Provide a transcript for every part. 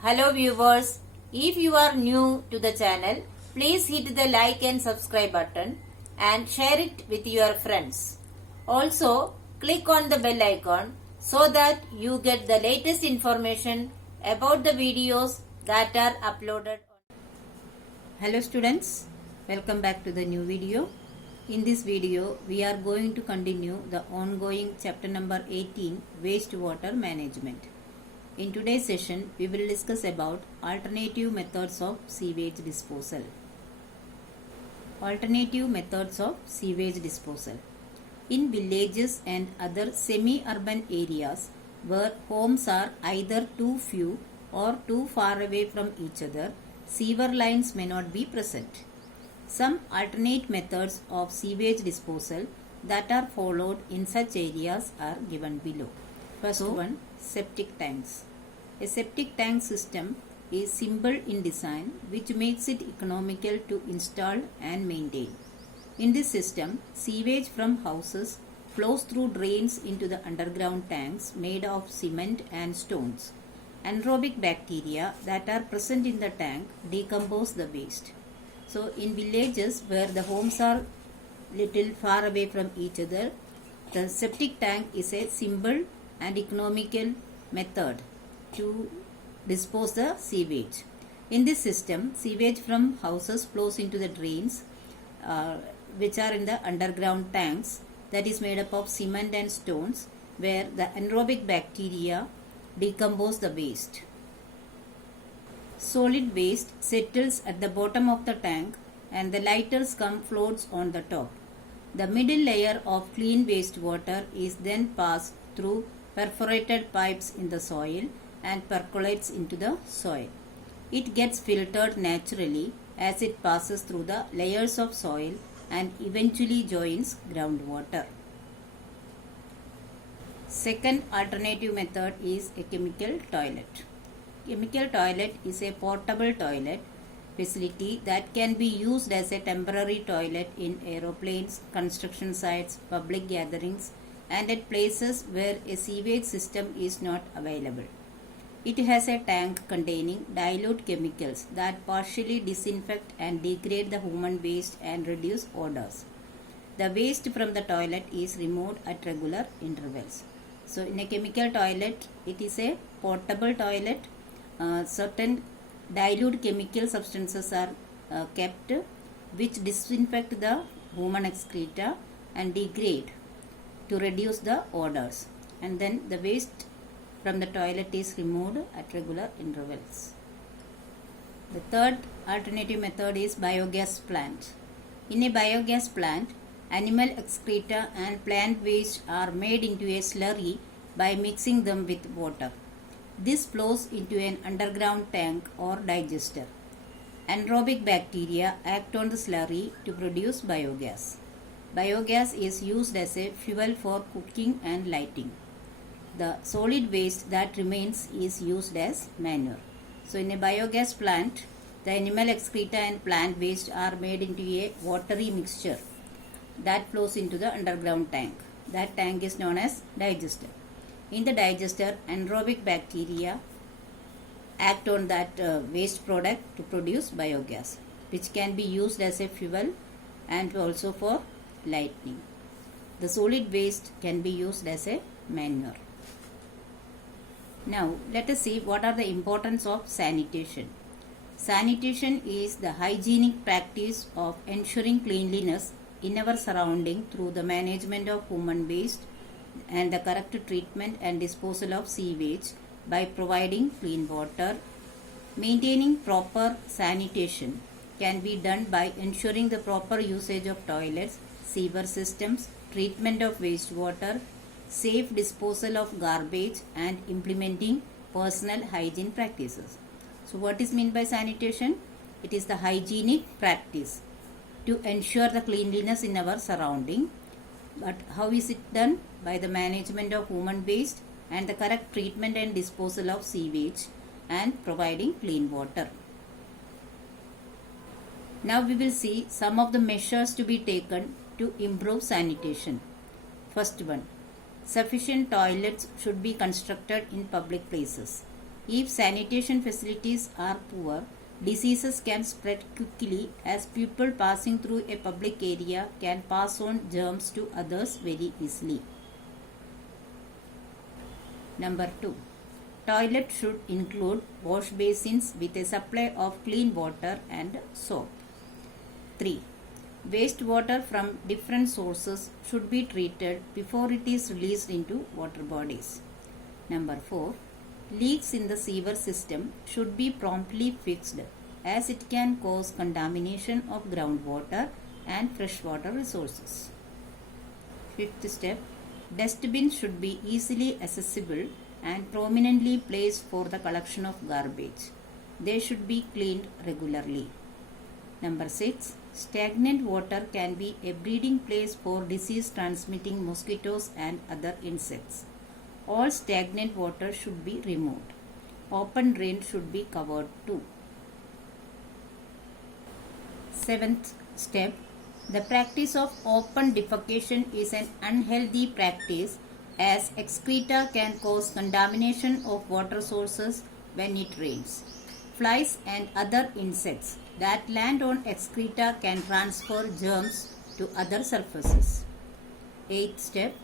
Hello viewers, if you are new to the channel, please hit the like and subscribe button and share it with your friends. Also, click on the bell icon so that you get the latest information about the videos that are uploaded. Hello students, welcome back to the new video. In this video, we are going to continue the ongoing chapter number 18, wastewater management. In today's session, we will discuss about alternative methods of sewage disposal. Alternative methods of sewage disposal. In villages and other semi-urban areas where homes are either too few or too far away from each other, sewer lines may not be present. Some alternate methods of sewage disposal that are followed in such areas are given below. First one, septic tanks. A septic tank system is simple in design, which makes it economical to install and maintain. In this system, sewage from houses flows through drains into the underground tanks made of cement and stones. Anaerobic bacteria that are present in the tank decompose the waste. So, in villages where the homes are little far away from each other, the septic tank is a simple and economical method to dispose the sewage. In this system, sewage from houses flows into the drains which are in the underground tanks that is made up of cement and stones, where the anaerobic bacteria decompose the waste. Solid waste settles at the bottom of the tank and the lighter scum floats on the top. The middle layer of clean wastewater is then passed through perforated pipes in the soil and percolates into the soil. It gets filtered naturally as it passes through the layers of soil and eventually joins groundwater. Second alternative method is a chemical toilet. Chemical toilet is a portable toilet facility that can be used as a temporary toilet in aeroplanes, construction sites, public gatherings, and at places where a sewage system is not available. It has a tank containing dilute chemicals that partially disinfect and degrade the human waste and reduce odors. The waste from the toilet is removed at regular intervals. So, in a chemical toilet, it is a portable toilet. Certain dilute chemical substances are kept which disinfect the human excreta and degrade to reduce the odors, and then the waste from the toilet is removed at regular intervals. The third alternative method is biogas plant. In a biogas plant, animal excreta and plant waste are made into a slurry by mixing them with water. This flows into an underground tank or digester. Anaerobic bacteria act on the slurry to produce biogas. Biogas is used as a fuel for cooking and lighting. The solid waste that remains is used as manure. So, in a biogas plant, the animal excreta and plant waste are made into a watery mixture that flows into the underground tank. That tank is known as digester. In the digester, anaerobic bacteria act on that waste product to produce biogas, which can be used as a fuel and also for lighting. The solid waste can be used as a manure. Now, let us see what are the importance of sanitation. Sanitation is the hygienic practice of ensuring cleanliness in our surrounding through the management of human waste and the correct treatment and disposal of sewage by providing clean water. Maintaining proper sanitation can be done by ensuring the proper usage of toilets, sewer systems, treatment of wastewater, safe disposal of garbage, and implementing personal hygiene practices. So, what is meant by sanitation? It is the hygienic practice to ensure the cleanliness in our surrounding. But how is it done? By the management of human waste and the correct treatment and disposal of sewage and providing clean water. Now we will see some of the measures to be taken to improve sanitation. First one, sufficient toilets should be constructed in public places. If sanitation facilities are poor, diseases can spread quickly as people passing through a public area can pass on germs to others very easily. Number 2. Toilet should include wash basins with a supply of clean water and soap. 3. Wastewater from different sources should be treated before it is released into water bodies. Number 4. Leaks in the sewer system should be promptly fixed as it can cause contamination of groundwater and freshwater resources. 5th step. Dustbins should be easily accessible and prominently placed for the collection of garbage. They should be cleaned regularly. Number 6. Stagnant water can be a breeding place for disease-transmitting mosquitoes and other insects. All stagnant water should be removed. Open drains should be covered too. 7th step. The practice of open defecation is an unhealthy practice as excreta can cause contamination of water sources when it rains. Flies and other insects that land on excreta can transfer germs to other surfaces. 8th step.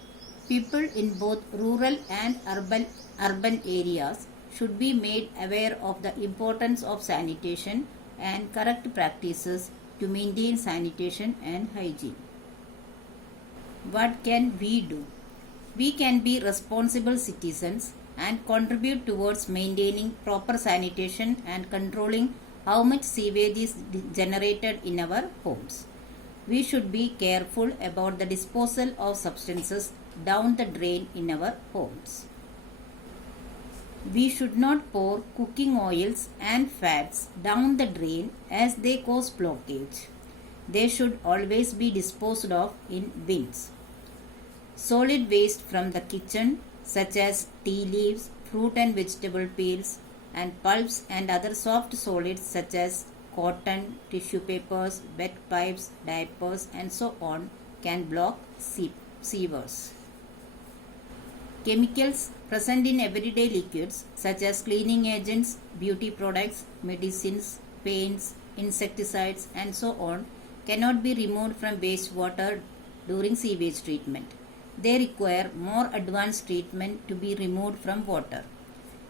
People in both rural and urban areas should be made aware of the importance of sanitation and correct practices to maintain sanitation and hygiene. What can we do? We can be responsible citizens and contribute towards maintaining proper sanitation and controlling how much sewage is generated in our homes. We should be careful about the disposal of substances down the drain in our homes. We should not pour cooking oils and fats down the drain as they cause blockage. They should always be disposed of in bins. Solid waste from the kitchen such as tea leaves, fruit and vegetable peels, and pulps and other soft solids such as cotton, tissue papers, wet pipes, diapers and so on can block sewers. Chemicals present in everyday liquids such as cleaning agents, beauty products, medicines, paints, insecticides and so on cannot be removed from wastewater during sewage treatment. They require more advanced treatment to be removed from water.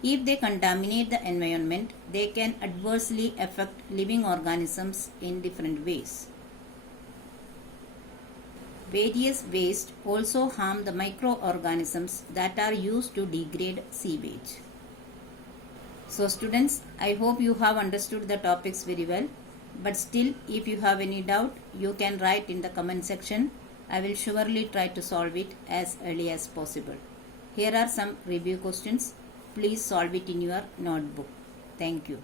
If they contaminate the environment, they can adversely affect living organisms in different ways. Various wastes also harm the microorganisms that are used to degrade sewage. So students, I hope you have understood the topics very well. But still, if you have any doubt, you can write in the comment section. I will surely try to solve it as early as possible. Here are some review questions. Please solve it in your notebook. Thank you.